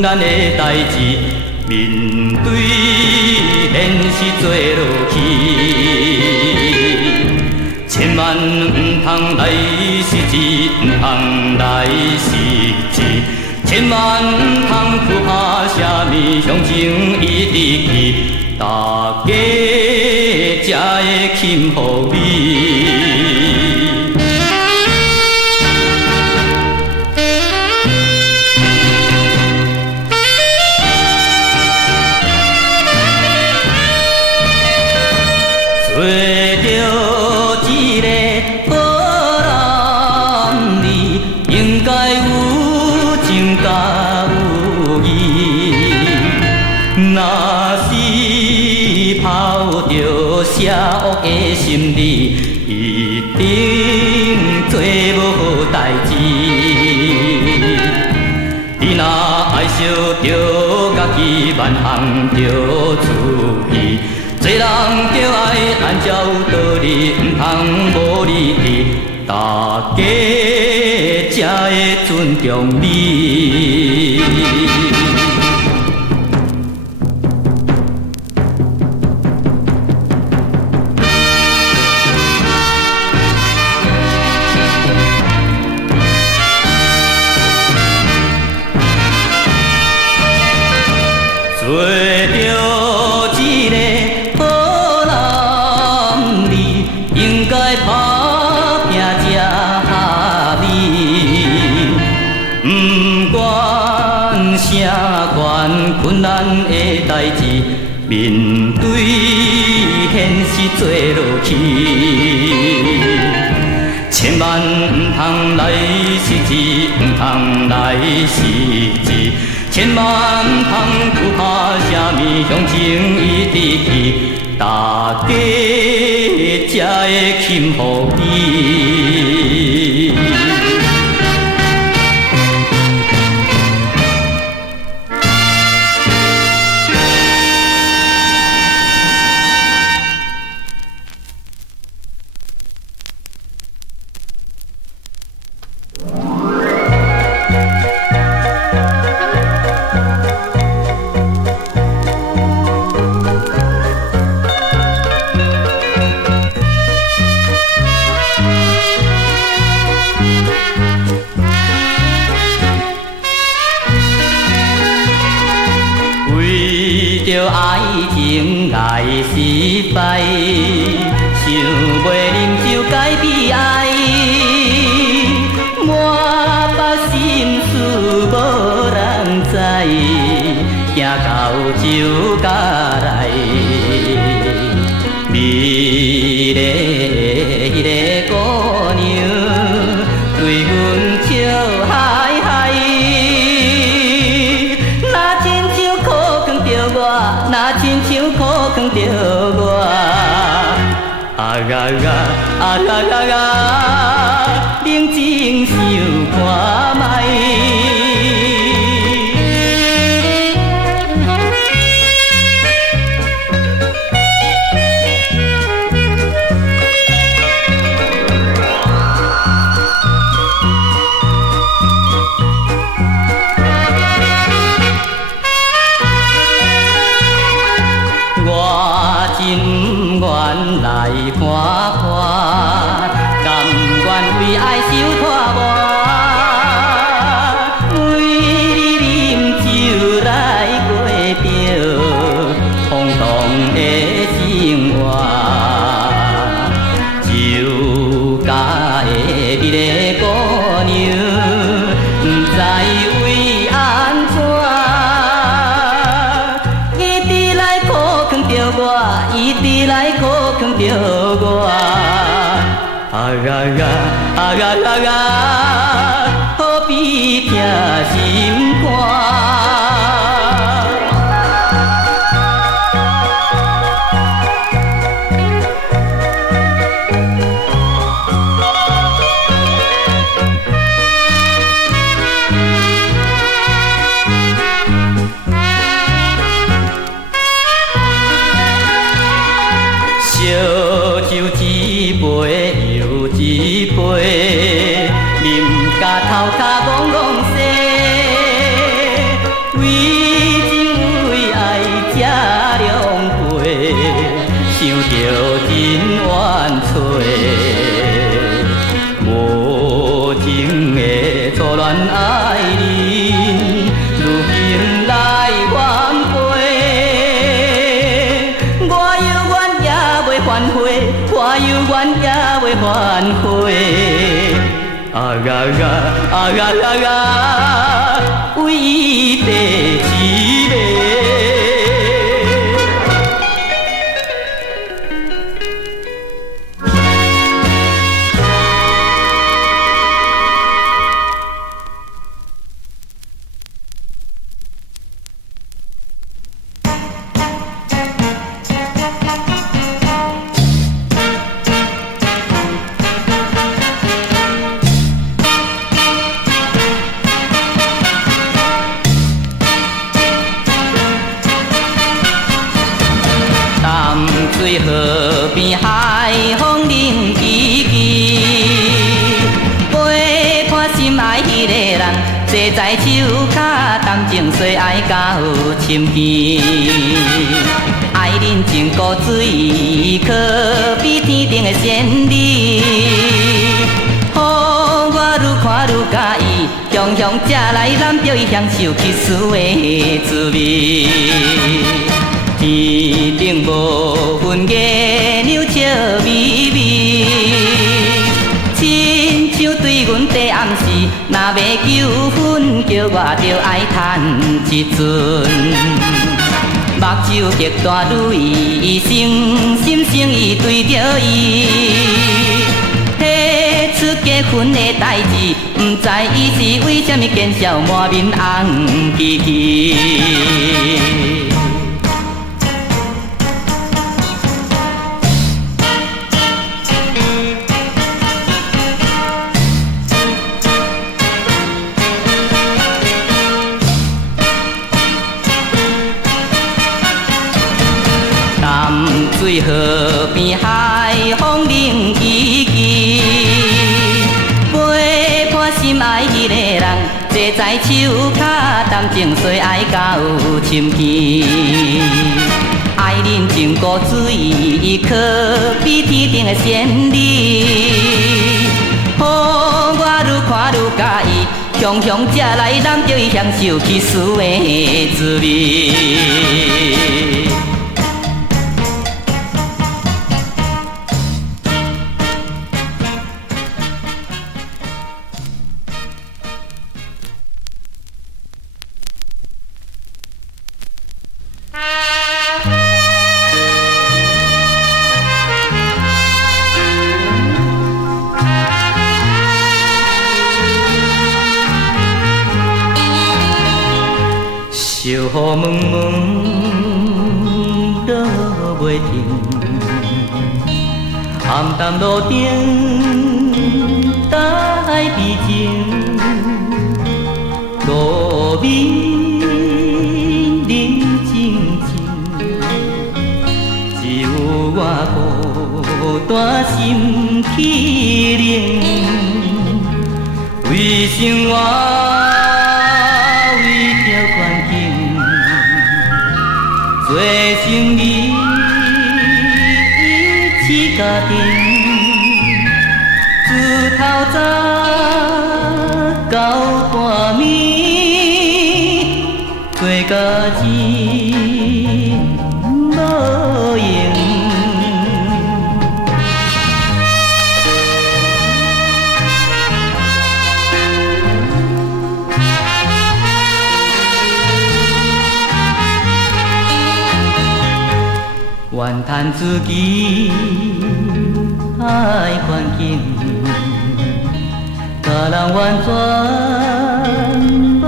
咱的代志，面对现实做落去，千万唔通来失志，唔通来失志，千万唔通去怕啥物向前一直去，大家才会钦服你。 找到一个好男儿，应该有情甲有义。若是抛着邪恶的心理，一定做无好代志。你若爱惜着家己，万项着注意。 做人就爱按照道理，唔通无理智，大家才会尊重你。做着一个。 应该打拼才合理，不管啥款困难的代志，面对现实做落去，千万唔通来失志，唔通来失志，千万唔通去怕啥物向前一直去，大家。 才会钦服你。着爱情来失败，想袂忍就该悲哀，满腹心事无人知，行到酒家来，美丽迄个姑娘对阮笑嗨嗨。 那亲像苦劝着我，啊啊啊啊啊啊啊，冷静想看卖。 情愿来看看，甘愿为爱受拖磨，为你饮酒来过着空洞的生活。酒家的美丽姑娘，不知为安怎，一直来苦劝着。我，伊直来孤扛着我。啊啊啊啊啊啊啊，何必痛心肝？烧酒一杯又一杯，啉甲头壳戆戆西。为情为爱吃两杯，想着真怨啐。无情的初恋爱人，如今来反悔。我犹原也袂反悔，我犹原也袂反悔。啊啊啊啊啊啊！为伊地痴迷。水河边海风冷凄凄，陪伴心爱迄个人，坐在手骹谈情说爱到深更。爱人情古水，可比天顶的仙女。予我愈看愈喜意，雄雄才来揽着伊享受起诉的滋味。天顶无份月亮笑眯眯，亲像对阮地暗示，若要求婚，叫我着爱趁一阵。目睭极大泪，诚心诚意对着伊，提出结婚的代志，不知伊是为什么见笑满面红旗旗。水河边海风冷凄凄，陪伴心爱迄个人，坐在手骹谈情说爱到深更。爱人情古水，可比天顶的仙女。予我愈看愈喜意，雄雄才来揽着伊享受起诉的滋味。小雨蒙蒙落袂停，暗淡路顶待悲情，路面冷清清，只有我孤单心起冷，为生活。做生意，起家庭，自头早到半暝，做甲真无用。怨叹自己爱环境，甲人完全无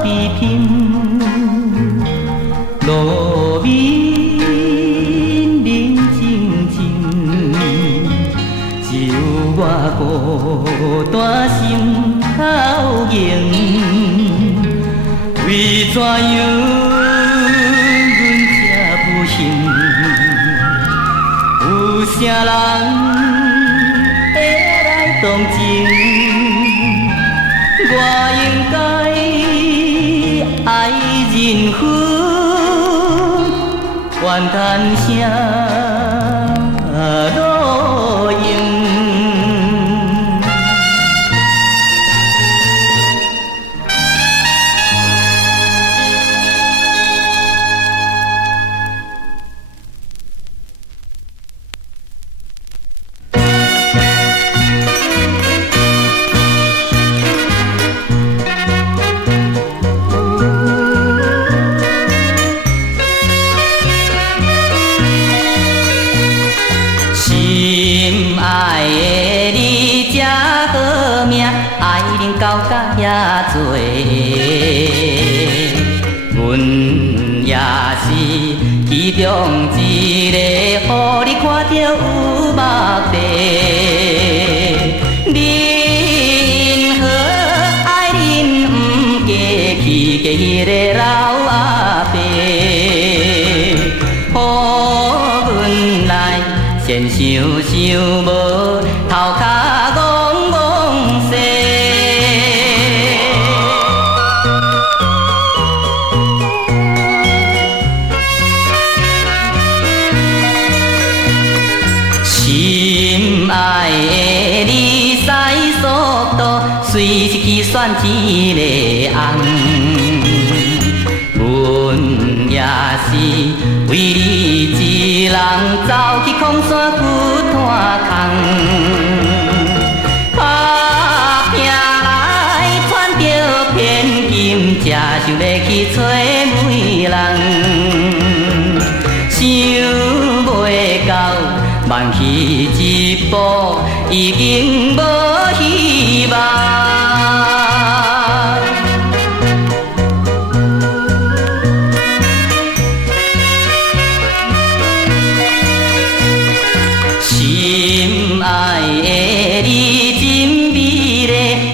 比拼。路面冷静静，只有我孤单心头硬。为怎样阮这不幸？有啥人会来同情？我应该爱人分，怨叹声落英。到甲遐多，阮也是其中一个，予你看到有目的。任何爱恁不嫁去嫁迄个老阿伯，予阮来先想想无头壳戆戆西。心爱的你驶速度，随时去选一个红。阮也是为你一人走去空山骨炭空，打拼来赚着片金，才想要去找美人，想袂到。慢去一步，已经无希望。心爱的你真美丽，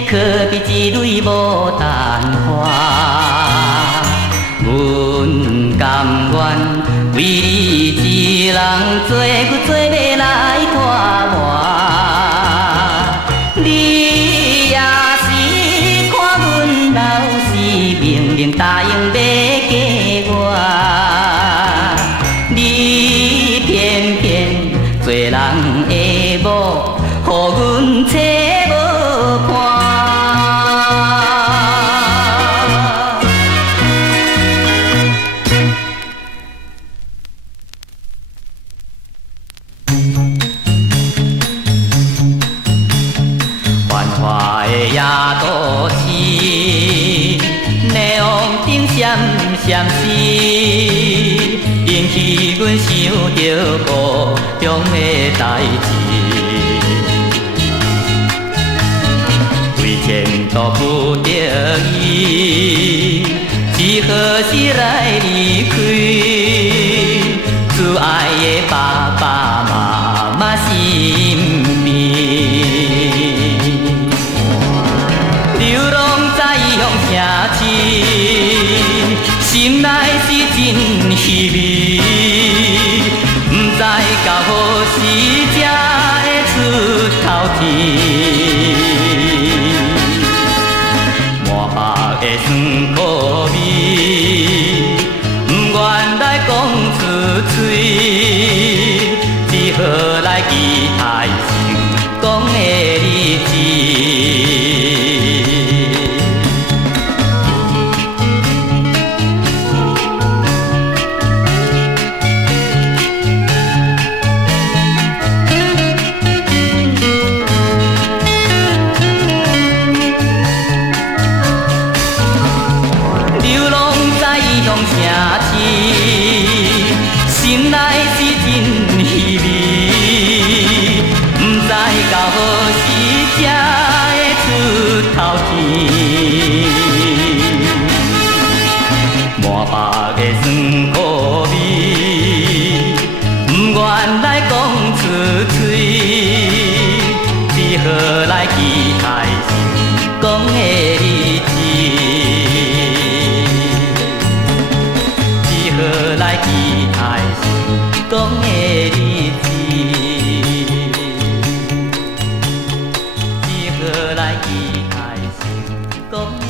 可比一蕊牡丹花。阮甘愿为你一人做骨做尾来拖磨，你也是看阮老死，明明答应要嫁我，你偏偏做人的某，予阮找无伴。夜都市，霓虹灯闪闪时，引起阮想着故乡的代志。为前途不得已，只好是来离开，挚爱的爸爸妈妈身边。流浪在乡城市，心内是真稀微，不知到何时才会出头天。满目的酸苦味，不愿来讲出嘴，只好来期待成功的日子。心内是真稀微，不知到何时才会出头天。满腹的酸苦味，不愿来讲出嘴，只好来期待成功的日子，只好来期待成功的日子，只好来期待成功。